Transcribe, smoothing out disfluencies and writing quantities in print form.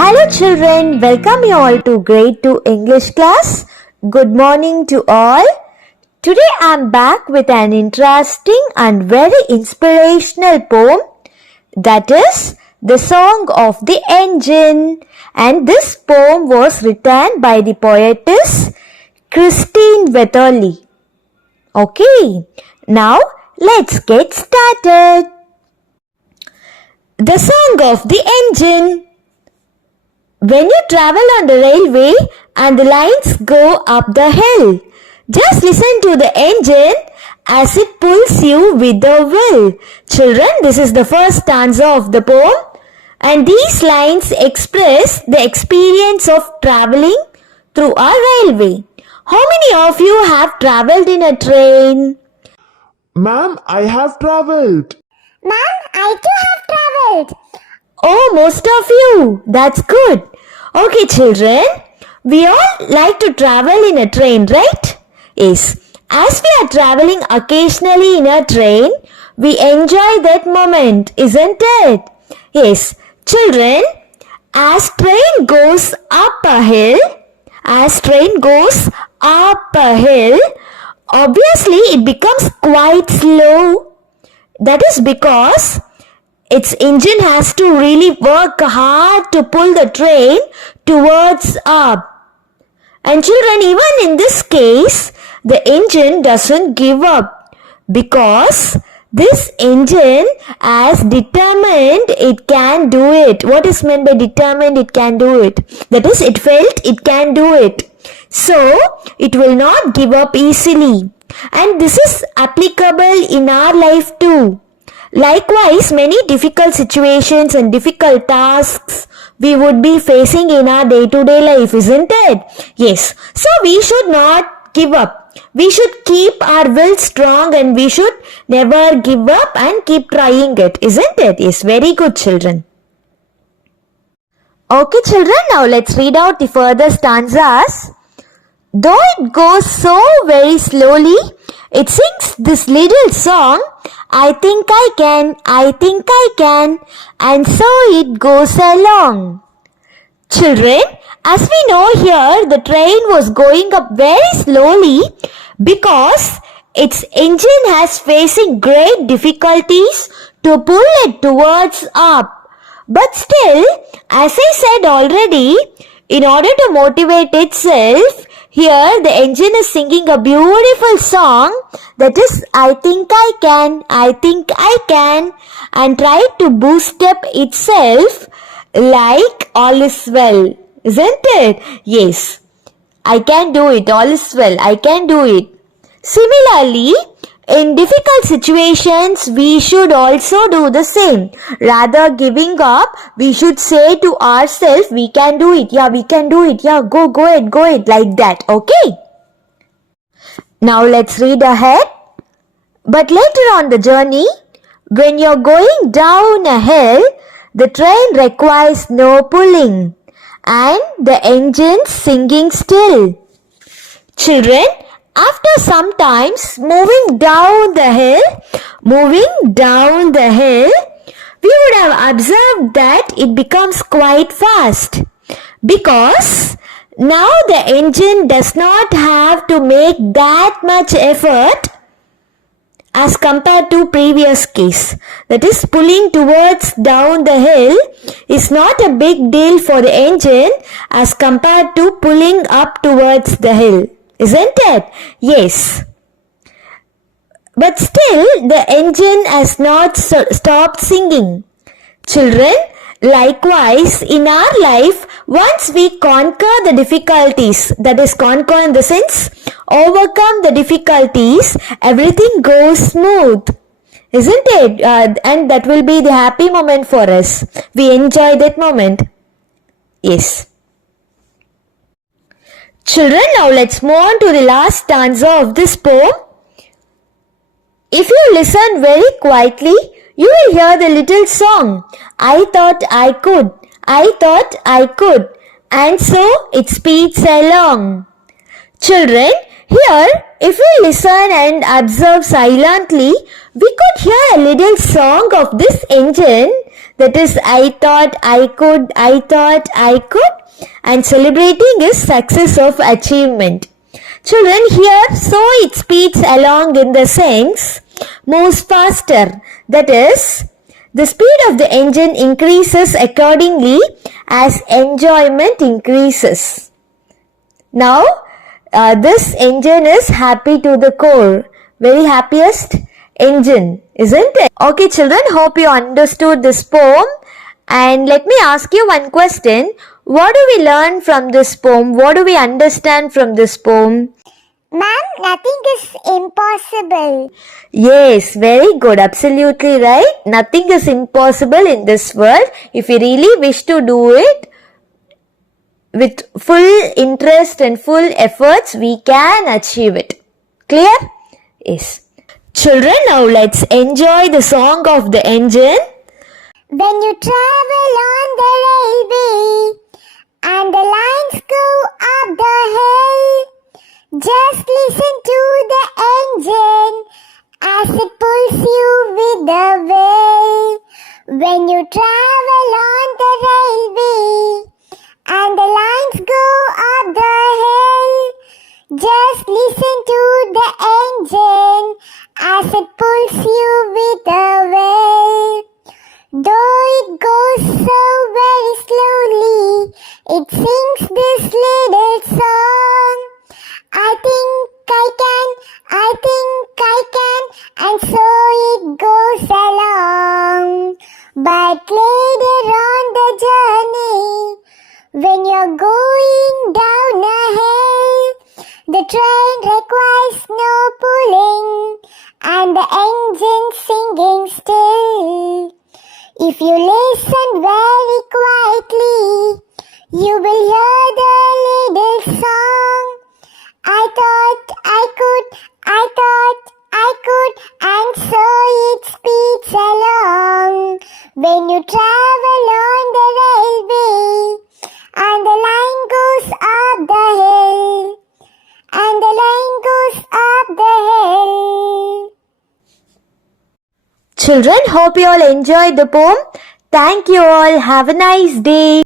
Hello children, welcome you all to grade 2 English class. Good morning to all. Today I am back with an interesting and very inspirational poem, that is The Song of the Engine, and this poem was written by the poetess Christine Wetherly. Okay, now let's get started. The Song of the Engine. When you travel on the railway and the lines go up the hill, just listen to the engine as it pulls you with the will. Children, this is the first stanza of the poem, and these lines express the experience of traveling through a railway. How many of you have traveled in a train? Ma'am, I have traveled. Ma'am, I too have traveled. Oh, most of you. That's good. Okay, children. We all like to travel in a train, right? Yes. As we are traveling occasionally in a train, we enjoy that moment, isn't it? Yes. Children, as train goes up a hill, obviously it becomes quite slow. That is because its engine has to really work hard to pull the train towards up. And children, even in this case, the engine doesn't give up because this engine has determined it can do it. What is meant by determined it can do it? That is, it felt it can do it. So, it will not give up easily. And this is applicable in our life too. Likewise, many difficult situations and difficult tasks we would be facing in our day-to-day life, isn't it? Yes. So we should not give up. We should keep our will strong and we should never give up and keep trying it, isn't it? Yes, very good children. Okay children, now let's read out the further stanzas. Though it goes so very slowly, it sings this little song, I think I can, and so it goes along. Children, as we know here, the train was going up very slowly because its engine has facing great difficulties to pull it towards up. But still, as I said already, in order to motivate itself, here the engine is singing a beautiful song, that is I think I can, and try to boost up itself like all is well, isn't it? Yes, I can do it, all is well, I can do it. Similarly, in difficult situations, we should also do the same. Rather giving up, we should say to ourselves, we can do it, yeah, we can do it, yeah, go it, like that, okay? Now let's read ahead. But later on the journey, when you're going down a hill, the train requires no pulling and the engine's singing still. Children, after some times moving down the hill, we would have observed that it becomes quite fast because now the engine does not have to make that much effort as compared to previous case. That is, pulling towards down the hill is not a big deal for the engine as compared to pulling up towards the hill. Isn't it? Yes. But still, the engine has not stopped singing. Children, likewise, in our life, once we conquer the difficulties, that is, conquer in the sense, overcome the difficulties, everything goes smooth. Isn't it? And that will be the happy moment for us. We enjoy that moment. Yes. Children, now let's move on to the last stanza of this poem. If you listen very quietly, you will hear the little song, I thought I could, and so it speeds along. Children, here, if we listen and observe silently, we could hear a little song of this engine, That is, I thought I could, I thought I could. And celebrating is success of achievement. Children, here, so it speeds along in the sense, moves faster. That is, the speed of the engine increases accordingly as enjoyment increases. Now, this engine is happy to the core. Very happiest engine, isn't it? Okay, children, hope you understood this poem. And let me ask you one question. What do we learn from this poem? What do we understand from this poem? Ma'am, nothing is impossible. Yes, very good. Absolutely right. Nothing is impossible in this world. If we really wish to do it with full interest and full efforts, we can achieve it. Clear? Yes. Children, now let's enjoy the song of the engine. When you travel on the railway and the lines go up the hill, just listen to the engine as it pulls you with the will. When you travel on the railway and the lines go up the hill, just listen to the engine as it pulls you with the will. Though it goes so very slowly, it sings this little song. I think I can, and so it goes along. But later on the journey, when you're going down a hill, the train requires no pulling, and the engine singing still. If you listen very quietly, you will hear the little song. I thought I could, and so it speeds along. When you travel on the railway, and the line goes up the hill, and the line goes up the hill. Children, hope you all enjoyed the poem. Thank you all. Have a nice day.